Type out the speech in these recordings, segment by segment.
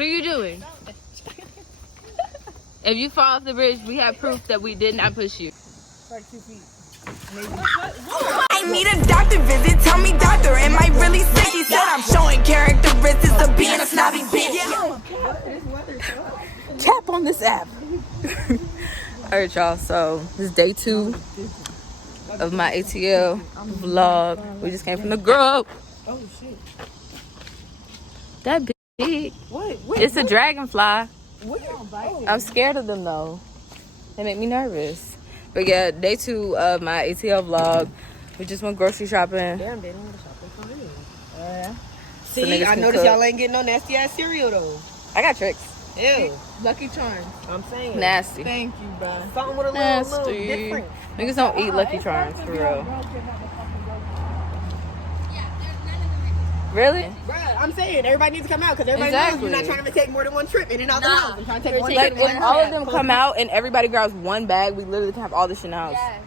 What are you doing? If you fall off the bridge, we have proof that we did not push you. Like 2 feet. I need a doctor visit. Tell me, doctor, am I really sick? He said I'm showing characteristics of being a snobby bitch. Cap on this app. Alright, y'all. So this is day 2 of my ATL vlog. We just came from the grove. Oh shit. That big. What? It's a dragonfly. What? Oh. I'm scared of them though. They make me nervous. But yeah, day 2 of my ATL vlog. We just went grocery shopping. Damn, they don't want to shopping for me. So See, I noticed y'all ain't getting no nasty ass cereal though. I got tricks. Ew. Lucky Charms. I'm saying. Nasty. Thank you, bro. Something with a little different. Niggas don't eat Lucky Charms for real. Really? Bruh, I'm saying everybody needs to come out because everybody knows you're not trying to take more than one trip in and out the house. I'm trying to take one Like trip. if all of them come out and everybody grabs one bag, we literally can have all this shit in the house. Yes.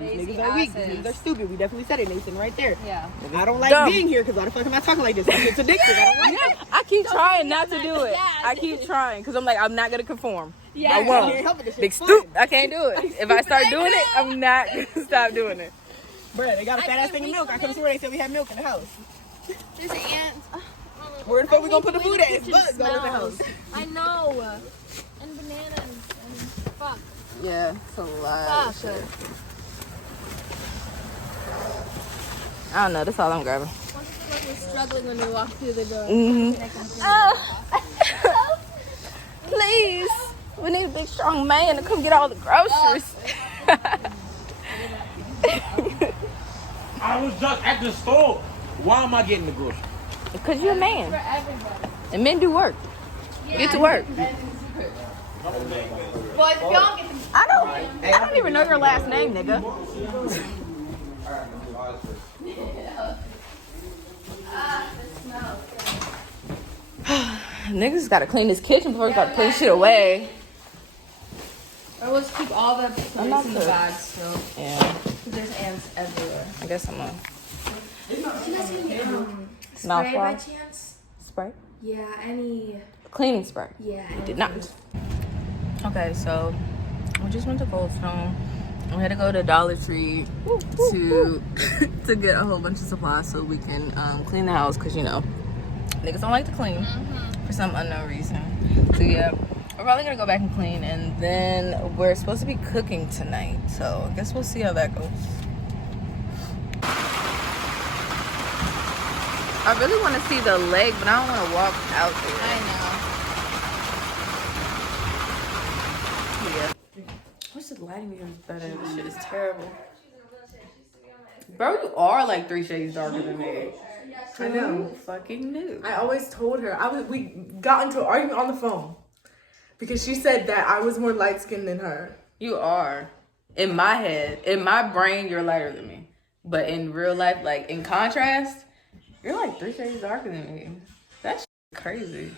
These niggas are weak. These niggas are stupid. We definitely said it, Nathan, right there. Yeah. I don't like being here because why the fuck am I talking like this? It's addictive. I don't like it. I keep trying not to do it. I keep trying because I'm like, I'm not gonna conform. Yeah. I won't. can't help it. This Big shit's stoop. fun. I can't do it. If I start doing it, I'm not gonna stop doing it. Bruh, they got a fat ass thing of milk. I could have sworn they said we had milk in the house. There's ants. Where the fuck we gonna put the food at? It's bugs all in the house. I know. And bananas and fuck. Yeah, it's a lot. Fuck. I don't know. That's all I'm grabbing. Once it's like we're struggling when we walk through the door. Please, we need a big strong man to come get all the groceries. I was just at the store. Why am I getting the groceries? Because you're a man. For everybody. And men do work. Get to work. But if y'all get I don't even know your last name, nigga. Niggas gotta clean this kitchen before we gotta put shit away. Or we'll just keep all the plates in the bags still. Yeah, Because there's ants everywhere. I guess I'm gonna. Spray by Mouthwash. chance? Sprite? Yeah, any. Cleaning Sprite. Yeah. Did not. Okay, so we just went to Goldstone. We had to go to Dollar Tree to to get a whole bunch of supplies so we can clean the house because you know niggas don't like to clean for some unknown reason. So yeah, we're probably gonna go back and clean, and then we're supposed to be cooking tonight. So I guess we'll see how that goes. I really want to see the lake, but I don't want to walk out there. I know. Yeah. What's the lighting here is better? This shit is terrible. Bro, you are like 3 shades darker than me. I know. Who fucking knew? I always told her. We got into an argument on the phone because she said that I was more light skinned than her. You are. In my head, in my brain, you're lighter than me. But in real life, like in contrast, you're like 3 shades darker than me. That's crazy.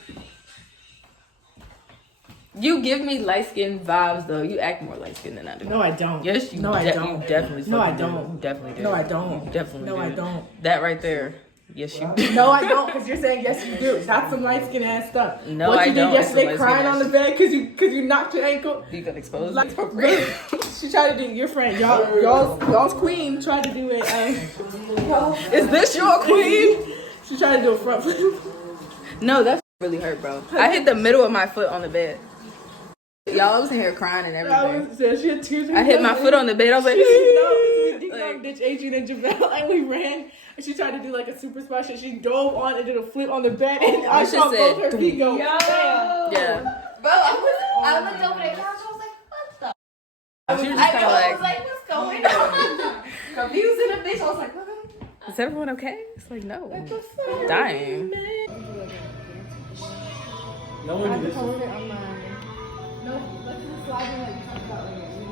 You give me light skinned vibes though. You act more light skinned than I do. No, I don't. Yes, you. No, I don't. You definitely. No, I fucking do. don't. You definitely do. No, I don't. You definitely No, do. I don't. That right there. Yes, you do. No, I don't, because you're saying yes, you do. That's some light skin ass stuff. No, what I you don't. did It's some yesterday, light-skinned crying on ass the bed because you knocked your ankle. You got exposed. Like, she tried to do your friend, y'all's queen tried to do it. Is this your queen? She tried to do a front flip. No, that really hurt, bro. I hit the middle of my foot on the bed. Y'all was in here crying and everything. She had tears. I hit my foot on the bed. I was like, No, because we deep ditch Adrian and Javelle, and we ran. And she tried to do like a super splash, and she dove on and did a flip on the bed, and I saw both her feet go. Yeah. Bro, I looked over there and I was like, what the? She was just kind of like, what's going on? Confused in a bitch. I was like, what? is everyone okay? It's like, no. I'm dying. No one did this.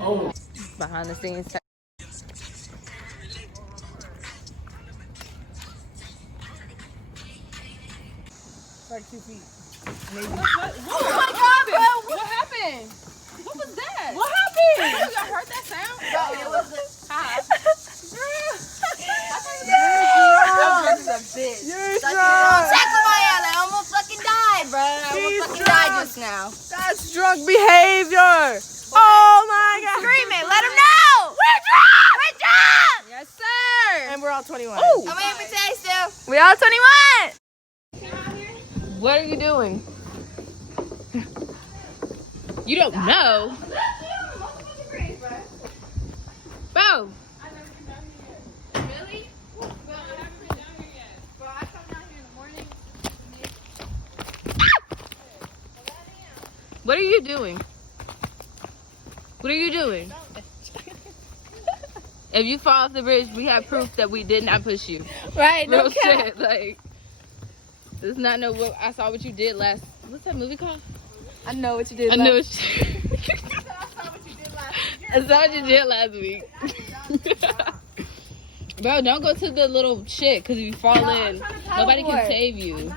Oh. Behind the scenes. Like 2 feet. Oh my god, bro. What happened? What was that? What happened? You guys heard that sound? No, it was hi. This is a bitch. Tackle my ass. I almost fucking died, bro. now. That's drunk behavior. Oh my God. Scream it. Let them know. We're drunk. We're drunk. Yes, sir. And we're all 21. Ooh. I'm here for today still. We all 21. What are you doing? You don't know. Bro. Really? Well, I haven't been down here yet. Well, I come down here in the morning. What are you doing? What are you doing? If you fall off the bridge, we have proof that we did not push you. Right, Real shit. Like, it's not no. I saw what you did last. What's that movie called? I know what you did. I know. I saw what you did last week. Bro, don't go to the little shit, because if you fall in, nobody can save you.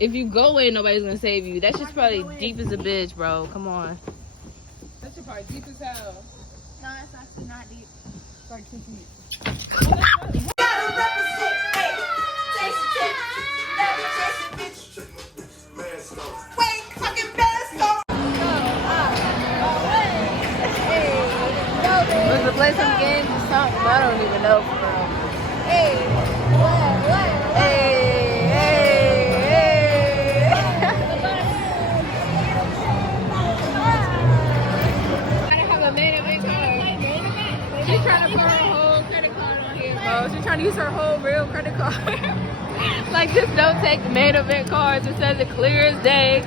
If you go in, nobody's gonna save you. That shit's probably deep as a bitch, bro. Come on. That shit probably deep as hell. No, it's actually not deep. It's like 2 feet. Was to play some games or something? I don't even know, bro. Hey, what? Hey. She's trying to put her whole credit card on here, bro. She's trying to use her whole real credit card. Like, just don't take the main event cards. It says it clear as day.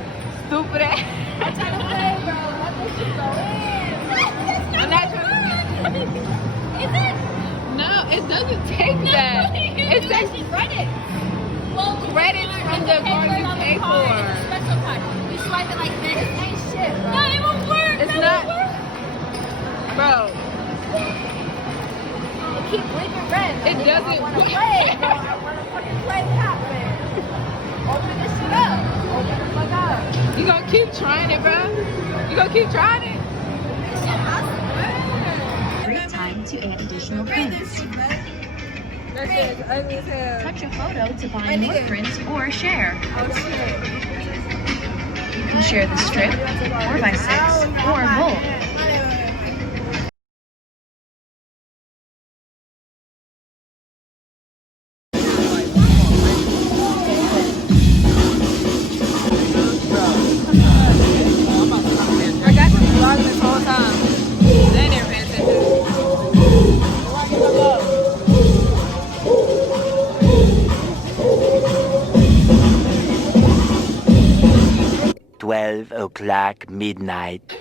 Stupid ass. I'm trying to play, bro. Let this shit go in. I'm not trying to. Is it? No, it doesn't take that. It says credit. Well, credits from the card you pay for. Special card. You swipe it like this. Ain't shit, bro. No, it won't work. It's not. Bro. Keep blinking red. It doesn't. I want to play, bro. I want to fucking play Pac-Man. Open this shit up. Open the fuck up. You gonna keep trying it, bro? You gonna keep trying it? Great time to add additional prints. That shit is ugly as hell. Touch a photo to buy more prints or share. Oh shit. You can share the strip, 4x6, or bold. I got you vlogging this whole time. They never paying attention. 12 o'clock midnight.